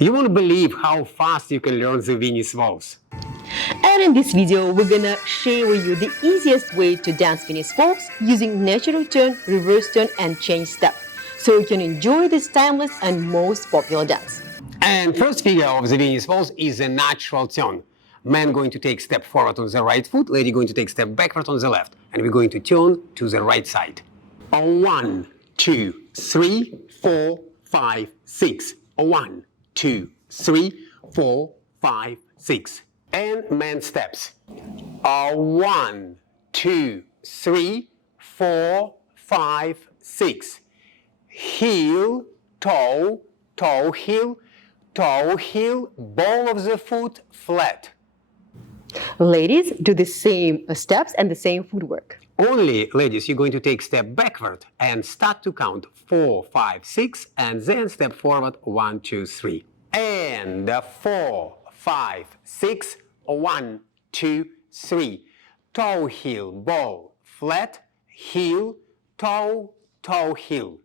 You won't believe how fast you can learn the Viennese Waltz. And in this video, we're gonna share with you the easiest way to dance Viennese Waltz using natural turn, reverse turn, and change step, so you can enjoy this timeless and most popular dance. And first figure of the Viennese Waltz is a natural turn. Man going to take step forward on the right foot, lady going to take step backward on the left, and we're going to turn to the right side. 1, 2, 3, 4, 5, 6. 1, 2, 3, 4, 5, 6. And man steps. 1, 2, 3, 4, 5, 6. Heel, toe, toe, heel, ball of the foot flat. Ladies, do the same steps and the same footwork. Only, ladies, you're going to take step backward and start to count 4, 5, 6, and then step forward 1, 2, 3. And 4, 5, 6, 1, 2, 3. Toe, heel, ball, flat, heel, toe, toe, heel.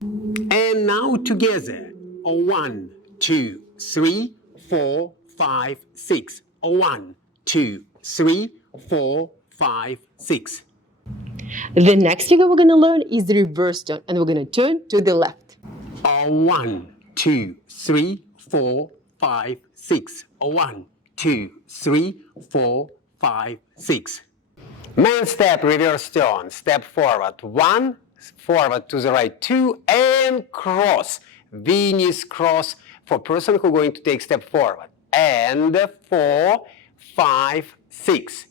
And now together. 1, 2, 3, 4, 5, 6. 1, 2, 3, 4, 5, 6. The next figure we're gonna learn is the reverse turn, and we're gonna turn to the left. 1, 2, 3, 4, 5, 6. 1, 2, 3, 4, 5, 6. Man step, reverse turn, step forward 1, forward to the right 2, and cross. Viennese cross for person who going to take step forward. And 4, 5, 6.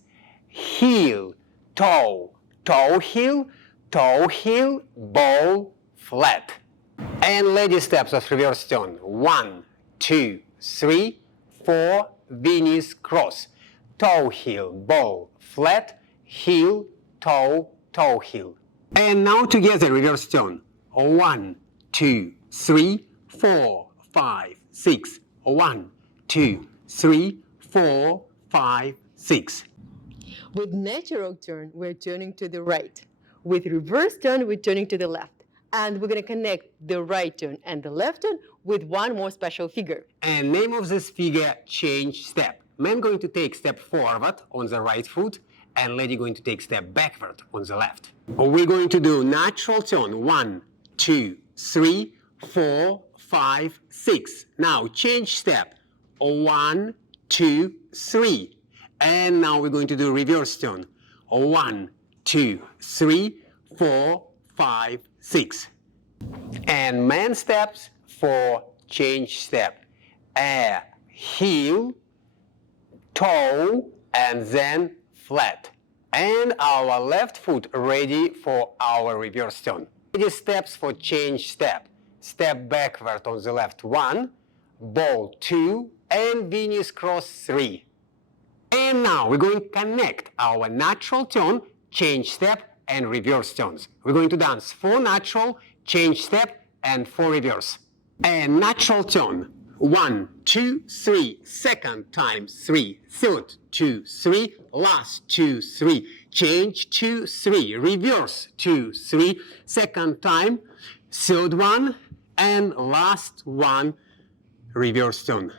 Heel, toe, toe, heel, ball, flat. And lady steps of reverse turn. 1, 2, 3, 4, Viennese cross. Toe, heel, ball, flat, heel, toe, toe, heel. And now together reverse turn. 1, 2, 3, 4, 5, 6. 1, 2, 3, 4, 5, 6. With natural turn, we're turning to the right. With reverse turn, we're turning to the left. And we're gonna connect the right turn and the left turn with one more special figure. And name of this figure, change step. Man going to take step forward on the right foot, and lady going to take step backward on the left. We're going to do natural turn. 1, 2, 3, 4, 5, 6. Now change step. 1, 2, 3. And now we're going to do reverse turn. 1, 2, 3, 4, 5, 6. And man steps for change step. A heel, toe, and then flat. And our left foot ready for our reverse turn. These steps for change step. Step backward on the left 1, ball 2, and Viennese cross 3. And now we're going to connect our natural turn, change step, and reverse turns. We're going to dance 4 natural, change step, and 4 reverse. And natural turn. 1, 2, 3, second time 3, third 2, 3, last 2, 3, change 2, 3, reverse 2, 3, second time, third one, and last one, reverse turn.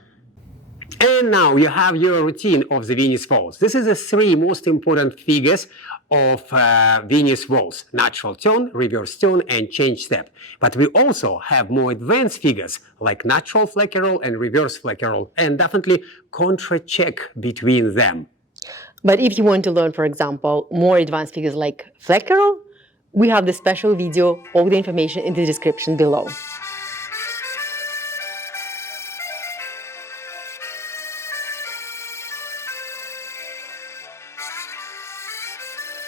And now you have your routine of the Viennese Waltz. This is the 3 most important figures of Viennese Waltz: natural turn, reverse turn, and change step. But we also have more advanced figures like natural FLECKERL and reverse FLECKERL, and definitely contra-check between them. But if you want to learn, for example, more advanced figures like FLECKERL, we have the special video, all the information in the description below.